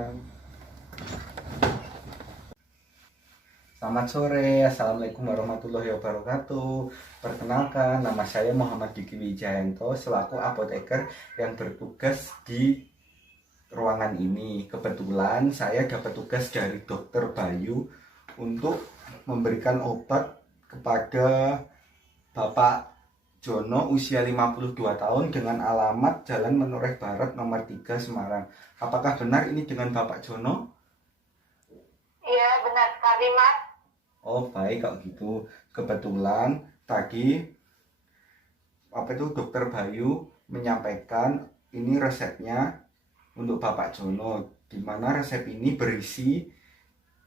siang. Selamat sore, Assalamualaikum warahmatullahi wabarakatuh. Perkenalkan, nama saya Muhammad Diki Wijayanto selaku apoteker yang bertugas di ruangan ini. Kebetulan saya dapat tugas dari Dokter Bayu untuk memberikan obat kepada Bapak Jono usia 52 tahun dengan alamat Jalan Menoreh Barat nomor 3 Semarang. Apakah benar ini dengan Bapak Jono? Iya, benar sekali, Mas. Oh, baik kalau gitu. Kebetulan tadi Dokter Bayu menyampaikan ini resepnya untuk Bapak Jono, di mana resep ini berisi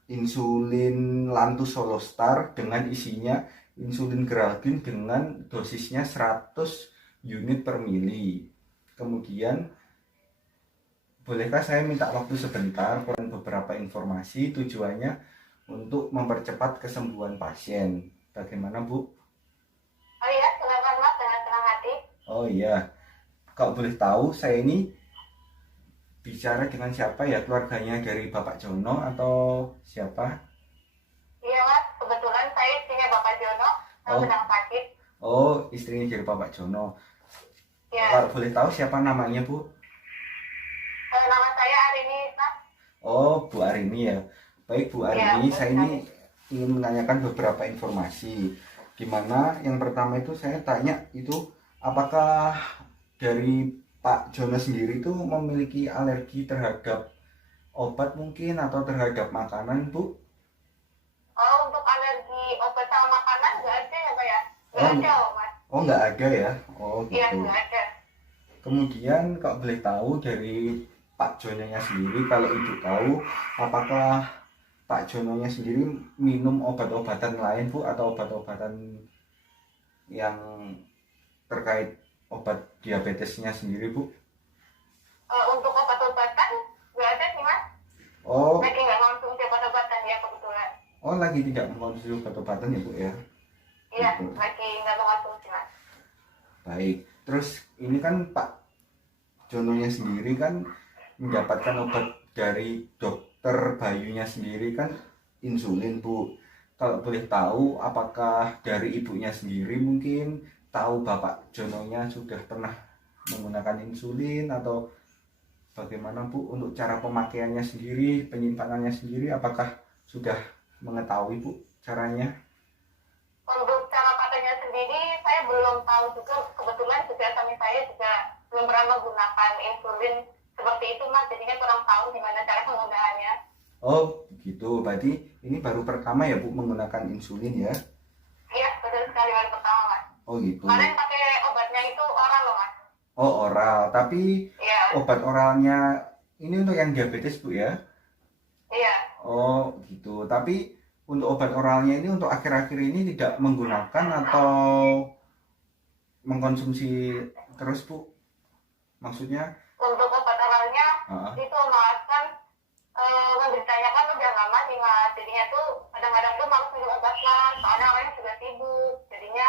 insulin Lantus Solostar dengan isinya insulin Geraldin dengan dosisnya 100 unit per mili. Kemudian bolehkah saya minta waktu sebentar dan beberapa informasi tujuannya untuk mempercepat kesembuhan pasien. Bagaimana, Bu? Oh iya, silakan Mas, dengan senang hati. Oh iya, kalau boleh tahu saya ini bicara dengan siapa ya? Keluarganya dari Bapak Jono atau siapa? Iya, Mas, kebetulan saya istrinya Bapak Jono yang sedang sakit. Oh, istrinya dari Bapak Jono. Ya. Kalau boleh tahu siapa namanya, Bu? Nama saya Arini, Mas. Oh, Bu Arini ya. Baik, Bu Arini, Ya, saya ini ingin menanyakan beberapa informasi. Gimana? Yang pertama itu saya tanya itu apakah dari Pak Jono sendiri itu memiliki alergi terhadap obat mungkin atau terhadap makanan, Bu? Oh, untuk alergi obat sama makanan nggak ada ya, Pak ya? Nggak ada, Mas. Oh, nggak ada ya? Oh, Iya, gitu. nggak ada. Kemudian kalau boleh tahu dari Pak Jononya sendiri, kalau Ibu tahu, apakah Pak Jononya sendiri minum obat-obatan lain, Bu, atau obat-obatan yang terkait obat diabetesnya sendiri, Bu? Untuk obat-obatan nggak ada sih, Mas. Oh, Lagi nggak konsumsi obat-obatan ya, kebetulan. oh lagi tidak mengkonsumsi obat-obatan ya, Bu ya? Iya, Gitu. lagi nggak mengkonsumsi, Mas. Baik, terus ini kan Pak Jononya sendiri kan mendapatkan obat dari Dokter Bayunya sendiri kan insulin, Bu. Kalau boleh tahu, apakah dari ibunya sendiri mungkin tahu Bapak Jononya sudah pernah menggunakan insulin atau bagaimana, Bu, untuk cara pemakaiannya sendiri, penyimpanannya sendiri, apakah sudah mengetahui, Bu, caranya? Untuk cara pakainya sendiri, saya belum tahu juga. Kebetulan juga suami saya juga belum pernah menggunakan insulin seperti itu, Mas. Jadinya kurang tahu gimana cara penggunaannya. Oh, begitu. Berarti ini baru pertama ya, Bu, menggunakan insulin ya? Iya, betul sekali, baru pertama, Mas. Oh, gitu. Kalian pakai obatnya itu oral loh, Mas. Oh, oral. Tapi Iya, obat oralnya ini untuk yang diabetes, Bu ya? iya. Oh, gitu. Tapi untuk obat oralnya ini untuk akhir-akhir ini tidak menggunakan atau mengkonsumsi terus, Bu? Maksudnya? Untuk obat oralnya itu, Mas, kan menderitanya kan udah lama nih, Mas. Jadinya tuh kadang-kadang tuh malas minum obat, Mas. Soalnya orangnya juga sibuk. Jadinya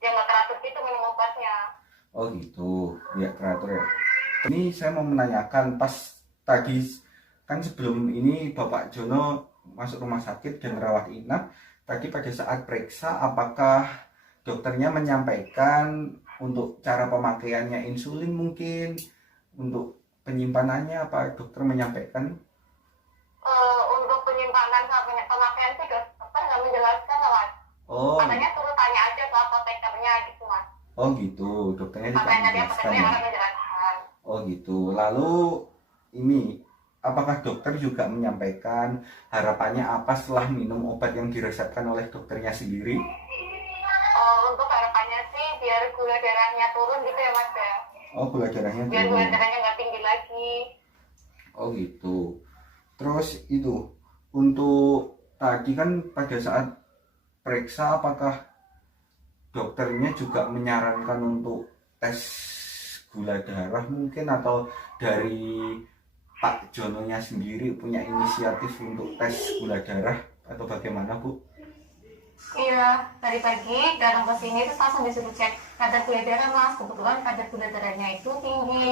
dia nggak teratur gitu minum obatnya. Oh, gitu. Ya, teratur ya. Ini saya mau menanyakan, pas tadi kan sebelum ini Bapak Jono masuk rumah sakit dan rawat inap, tadi pada saat periksa apakah dokternya menyampaikan untuk cara pemakaiannya insulin mungkin, untuk penyimpanannya apa dokter menyampaikan? Untuk penyimpanan sama pemakaian sih dokter nggak menjelaskan, Mas. Oh, Katanya suruh tanya aja ke apotekernya gitu, Mas. oh gitu, dokternya tidak Katanya dia menjelaskan apotekernya ya. akan menjelaskan. Oh gitu. Lalu ini apakah dokter juga menyampaikan harapannya apa setelah minum obat yang diresepkan oleh dokternya sendiri? Untuk harapannya sih biar gula darahnya turun gitu ya, Mas ya. Oh, gula darahnya Biar gula turun. darahnya nggak tinggi lagi. Oh gitu. Terus itu untuk tadi kan pada saat periksa apakah dokternya juga menyarankan untuk tes gula darah mungkin atau dari Pak Jononya sendiri punya inisiatif untuk tes gula darah atau bagaimana, Bu? Iya, tadi pagi datang ke sini terus langsung disuruh cek kadar gula darah, Mas. Kebetulan kadar gula darahnya itu tinggi,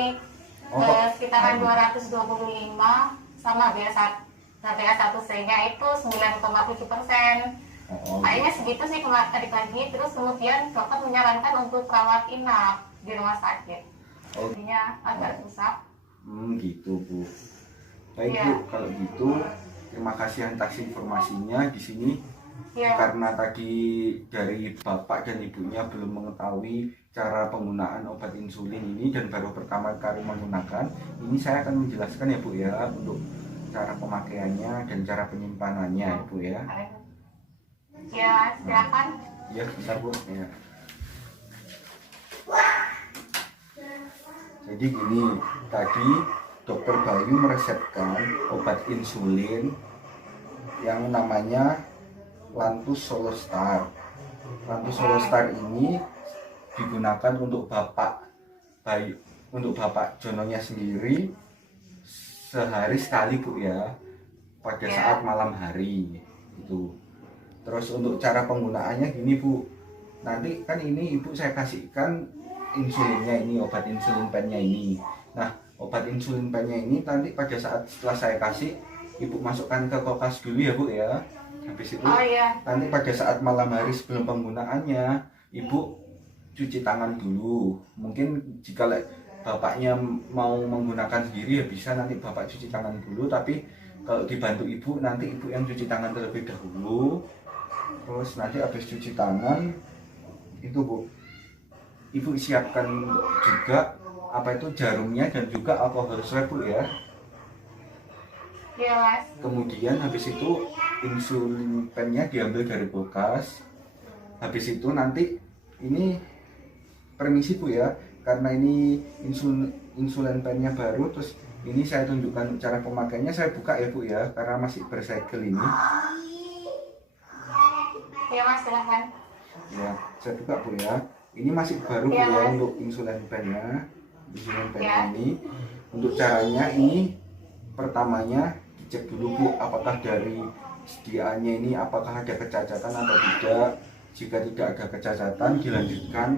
sekitaran 225 sama biasa BA1C-nya itu 9,7%. Kayaknya segitu sih kemarin tadi pagi. Terus kemudian dokter menyarankan untuk rawat inap di rumah sakit. Jadinya agak susah. Gitu Bu. Baik Ya. Bu, kalau gitu terima kasih atas informasinya di sini. Ya. Karena tadi dari bapak dan ibunya belum mengetahui cara penggunaan obat insulin ini dan baru pertama kali menggunakan, ini saya akan menjelaskan ya Bu ya untuk cara pemakaiannya dan cara penyimpanannya ya Bu ya. Ya, silakan. Ya, bentar Bu. Ya. Jadi gini, tadi Dokter Bayu meresepkan obat insulin yang namanya Lantus Solostar. Lantus Solostar ini digunakan untuk Bapak Bayu, untuk Bapak Jononya sendiri sehari sekali Bu ya, pada saat malam hari itu. Terus untuk cara penggunaannya gini Bu, nanti kan ini Ibu saya kasihkan insulinnya ini, obat insulin pennya ini. Nah, obat insulin pennya ini nanti pada saat setelah saya kasih, Ibu masukkan ke kulkas dulu ya Bu ya. Habis itu nanti pada saat malam hari sebelum penggunaannya, Ibu cuci tangan dulu. Mungkin jika bapaknya mau menggunakan sendiri ya bisa nanti bapak cuci tangan dulu, tapi kalau dibantu ibu nanti ibu yang cuci tangan terlebih dahulu. Terus nanti habis cuci tangan itu Bu, ibu siapkan juga apa itu jarumnya dan juga alkohol swab Bu ya. Iya Mas. Kemudian habis itu insulin pennya diambil dari kulkas. Habis itu nanti ini permisi Bu ya, karena ini insulin pennya baru, terus ini saya tunjukkan cara pemakaiannya. Saya buka ya Bu ya, karena masih bersegel ini. Ya Mas, silahkan. Ya, saya buka Bu ya. Ini masih baru Bu ya untuk insulin pennya. Insulin pennya ini. Untuk caranya ini pertamanya dicek dulu Bu, apakah dari sediaannya ini apakah ada kecacatan atau tidak. Jika tidak ada kecacatan, dilanjutkan.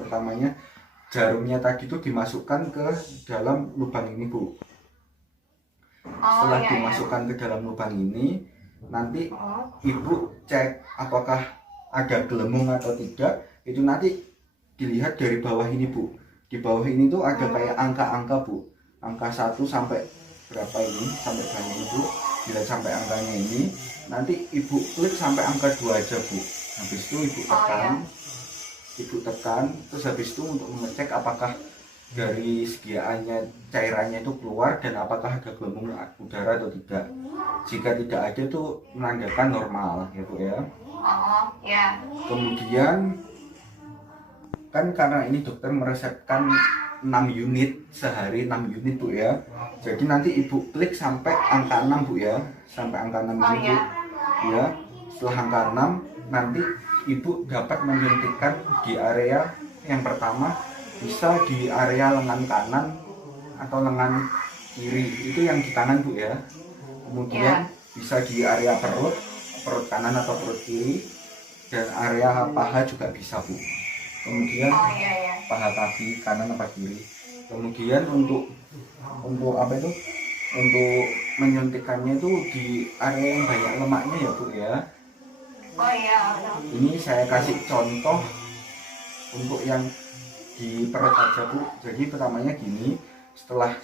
Pertamanya jarumnya tadi itu dimasukkan ke dalam lubang ini Bu. Setelah dimasukkan ke dalam lubang ini, nanti ibu cek apakah ada gelembung atau tidak. Itu nanti dilihat dari bawah ini Bu. Di bawah ini tuh ada kayak angka-angka Bu, angka 1 sampai berapa ini, sampai berapa ini Bu. Bila sampai angkanya ini, nanti ibu klik sampai angka 2 aja Bu. Habis itu ibu tekan, terus habis itu untuk mengecek apakah dari sediaannya cairannya itu keluar dan apakah ada gelembung udara atau tidak. Jika tidak ada itu menandakan normal ya Bu ya. Kemudian kan karena ini dokter meresepkan 6 unit sehari, 6 unit Bu ya. Jadi nanti ibu klik sampai angka 6 Bu ya, sampai angka 6 ini Bu ya. Setelah angka 6 nanti ibu dapat menyuntikkan di area yang pertama, bisa di area lengan kanan atau lengan kiri, itu yang di kanan Bu ya. Kemudian bisa di area perut kanan atau perut kiri, dan area paha juga bisa Bu. Kemudian paha kaki kanan atau kiri. Kemudian untuk apa itu, untuk menyuntikannya itu di area yang banyak lemaknya ya Bu ya. Ini saya kasih contoh untuk yang di perut aja Bu. Jadi pertamanya gini, setelah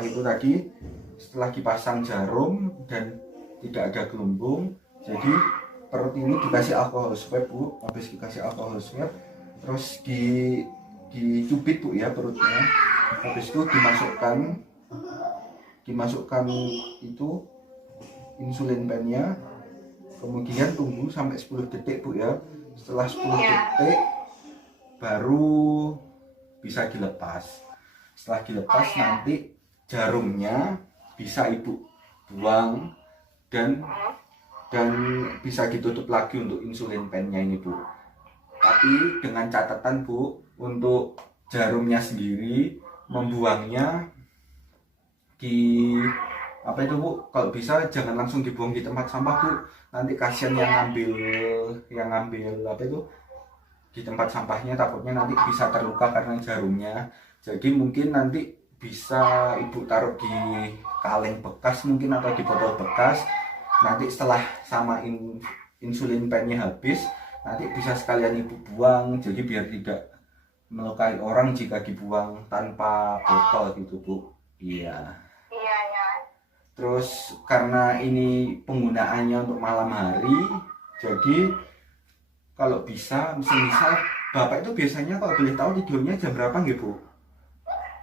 itu tadi, setelah dipasang jarum dan tidak ada gelembung, jadi perut ini dikasih alkohol swab Bu. Habis dikasih alkohol swab, terus dicubit Bu ya perutnya. Habis itu dimasukkan itu insulin pennya. Kemudian tunggu sampai 10 detik Bu ya. Setelah 10 detik baru bisa dilepas. Setelah dilepas nanti jarumnya bisa ibu buang dan bisa ditutup lagi untuk insulin pennya ini Bu. Tapi dengan catatan Bu, untuk jarumnya sendiri membuangnya di apa itu Bu, kalau bisa jangan langsung dibuang di tempat sampah Bu. Nanti kasihan yang ngambil apa itu di tempat sampahnya, takutnya nanti bisa terluka karena jarumnya. Jadi mungkin nanti bisa ibu taruh di kaleng bekas mungkin atau di botol bekas. Nanti setelah sama insulin pennya habis, nanti bisa sekalian ibu buang, jadi biar tidak melukai orang jika dibuang tanpa botol gitu Bu. Iya. Iya ya. Terus karena ini penggunaannya untuk malam hari, jadi kalau bisa, misal Bapak itu biasanya kalau boleh tahu tidurnya jam berapa nggih Bu?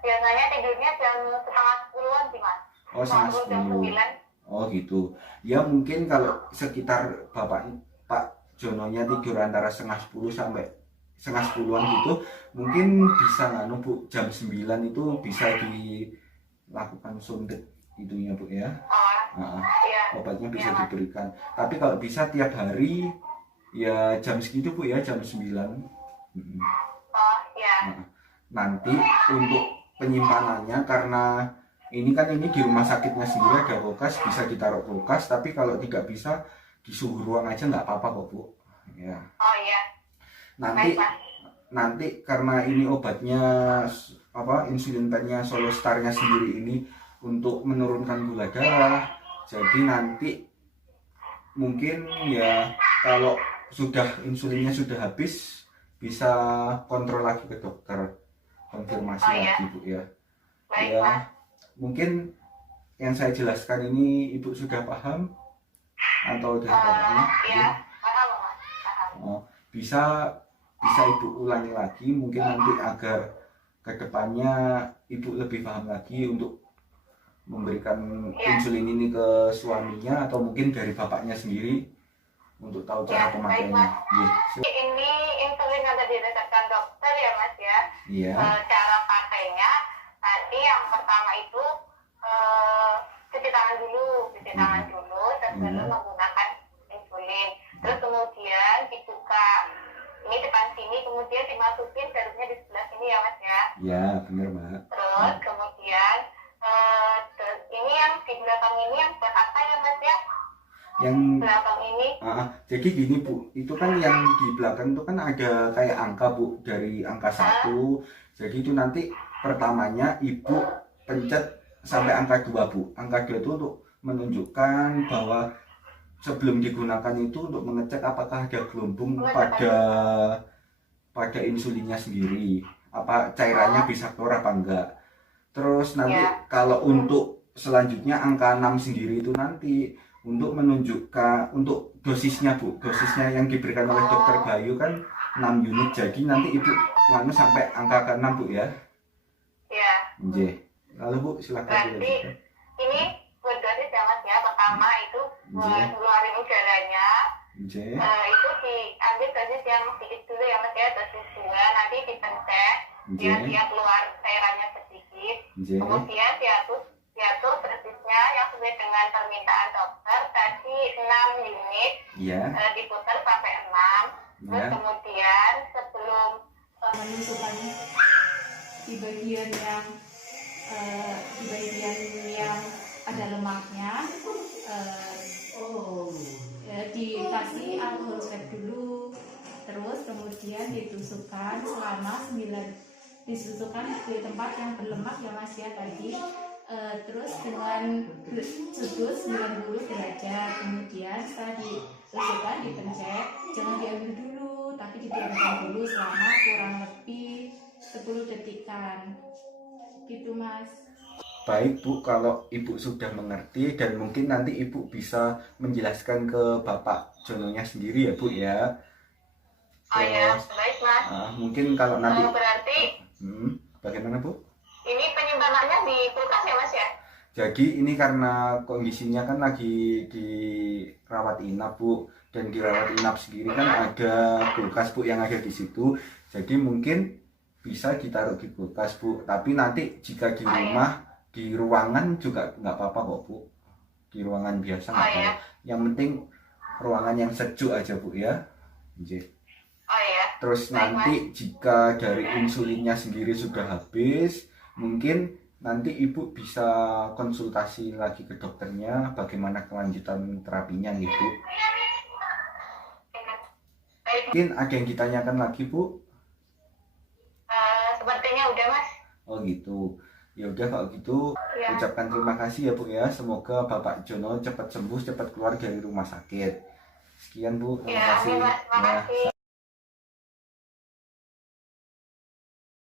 Biasanya tidurnya jam setengah 10-an sih Mas. Oh, setengah 10. Jam 9. Oh gitu. Ya mungkin kalau sekitar Bapak Pak Jononya tidur antara setengah 10 sampai setengah 10-an gitu, mungkin bisa nganu Bu, jam 9 itu bisa dilakukan suntik itunya Bu ya. Iya. Obatnya bisa diberikan. Tapi kalau bisa tiap hari ya jam segitu Bu ya, jam 9. Iya. Nanti untuk penyimpanannya, karena ini di rumah sakitnya sendiri ada kulkas, bisa ditaruh kulkas, tapi kalau tidak bisa di suhu ruang aja nggak apa-apa kok Bu ya. Oh iya. Nanti karena ini obatnya insulin pennya Solostarnya sendiri ini untuk menurunkan gula darah, jadi nanti mungkin ya kalau sudah insulinnya sudah habis bisa kontrol lagi ke dokter, konfirmasi lagi Bu ya. Ya mungkin yang saya jelaskan ini Ibu sudah paham atau sudah paham? Iya, paham. Oh, bisa Ibu ulangi lagi mungkin nanti agar kedepannya Ibu lebih paham lagi untuk memberikan insulin ini ke suaminya atau mungkin dari bapaknya sendiri untuk tahu cara pemakaiannya. Ini insulin yang tadi diresepkan dokter ya Mas ya. Iya. Cara pakainya tadi yang pertama itu cuci tangan dulu sebelum menggunakan insulin. Terus kemudian dibuka ini depan sini, kemudian dimasukin jarumnya di sebelah sini ya Mas ya. Iya benar Mbak. Terus kemudian ini yang di belakang ini yang buat apa ya Mas ya? Yang belakang ini. Jadi gini Bu, itu kan yang di belakang itu kan ada kayak angka Bu, dari angka 1. Jadi itu nanti pertamanya Ibu pencet sampai angka 2 Bu. Angka 2 itu untuk menunjukkan bahwa sebelum digunakan itu untuk mengecek apakah ada gelembung pada insulinnya sendiri, apa cairannya bisa keluar apa enggak. Terus nanti kalau untuk selanjutnya angka 6 sendiri itu nanti untuk menunjukkan untuk dosisnya Bu, dosisnya yang diberikan oleh dokter Bayu kan 6 unit, jadi nanti Ibu nganu sampai angka ke-6 Bu ya. Iya. Nggih. Lalu Bu silakan. Berarti ini buat dosis ya Mas ya. Pertama itu buat ngeluarin udaranya. Itu diambil dosis yang sedikit dulu ya Mas ya, dosis 2, nanti dipencet biar dia keluar cairannya sedikit. Kemudian diatur dosisnya yang sesuai dengan permintaan dokter tadi 6 unit. Diputar sampai 6. Terus kemudian sebelum menunjukkan di bagian yang ada lemaknya, dikasih alkohol swab dulu, terus kemudian ditusukkan selama 9, ditusukkan di tempat yang berlemak ya Mas ya tadi, terus dengan suhu 90 derajat, kemudian setelah ditusukkan dipencet, jangan diambil dulu tapi didiamkan dulu selama kurang lebih 10 detikan gitu Mas. Baik Bu, kalau Ibu sudah mengerti dan mungkin nanti Ibu bisa menjelaskan ke Bapak Jononya sendiri ya Bu ya. Baik Mas. Mungkin kalau nanti berarti bagaimana Bu? Ini penyimpanannya di kulkas ya Mas ya? Jadi ini karena kondisinya kan lagi di rawat inap Bu, dan di rawat inap sendiri kan ada kulkas Bu yang ada di situ. Jadi mungkin bisa ditaruh di kulkas Bu, tapi nanti jika di rumah di ruangan juga nggak apa-apa kok Bu, di ruangan biasa nggak apa-apa. Yang penting ruangan yang sejuk aja Bu ya. Terus nanti jika dari insulinnya sendiri sudah habis, mungkin nanti Ibu bisa konsultasi lagi ke dokternya bagaimana kelanjutan terapinya gitu. Mungkin ada yang ditanyakan lagi Bu? Sepertinya udah Mas. Oh gitu. Ya udah kalau gitu ucapkan terima kasih ya Bu ya. Semoga Bapak Jono cepat sembuh, cepat keluar dari rumah sakit. Sekian Bu, terima kasih. Terima kasih.